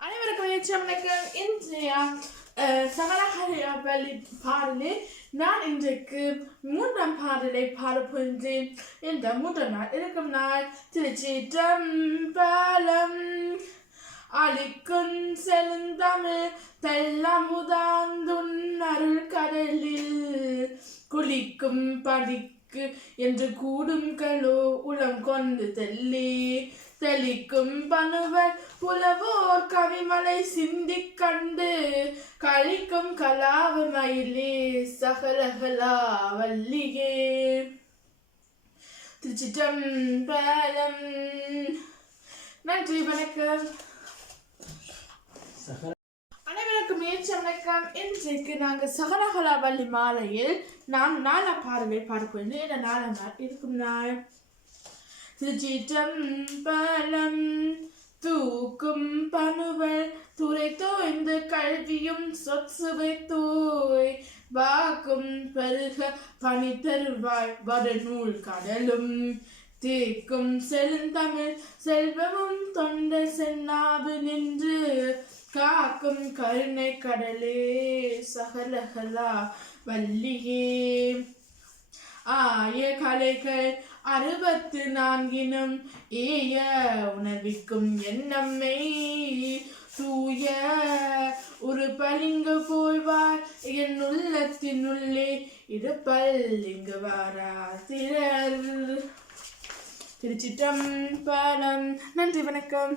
அனைவருக்கும் வணக்கம். இன்றைய சகலகலை பாடலில் நான் இன்றைக்கு மூன்றாம் பாடலை பாடப்போகின்றேன். இந்த மூன்றாம் நாள் இருக்கும் நாள் திருச்சிற்றம்பலம். அளிக்கும் செழுந்தமிழ் தெல்லமுதாந்துன் அருள் கடலில் குளிக்கும் படிக்கு என்று கூடுங்களோ உளம் கொண்டு தெளிக்கும் பனுவர் புலவோர் கவிமலை சிந்தி கண்டு கழிக்கும் கலாவ மயிலே சகலகலா வல்லியே. திருச்சிற்றம்பலம். நன்றி, வணக்கம். அனைவருக்கும் வணக்கம். இன்றைக்கு நாங்கள் சகலகலா வள்ளி மாலையில் நாம் நாலா பாடலை பார்ப்போம். இந்த நாலாம் நாள் இருக்கும் நாள் திருச்சிற்றம்பலம். தூக்கும் பனுவல் துறை தோய்ந்து கல்வியும் சொற்சுவை தோய் வாக்கும் பெருக பணி தருவாய் வடநூல் கடலும் தேக்கும் செழுந்தமிழ் செல்வமும் தொண்டை சென்னாவு நின்று காக்கும் கருணை கடலே சகலகலா வல்லியே. ஆய கலைகள் 64 ஏய உணர்விக்கும் என்னம்மை தூய ஒரு பளிங்கு போய்வார் என் உள்ளத்தினுள்ளே இருப்பல் இங்கு வாரா திரள். திருச்சிற்றம்பலம். நன்றி, வணக்கம்.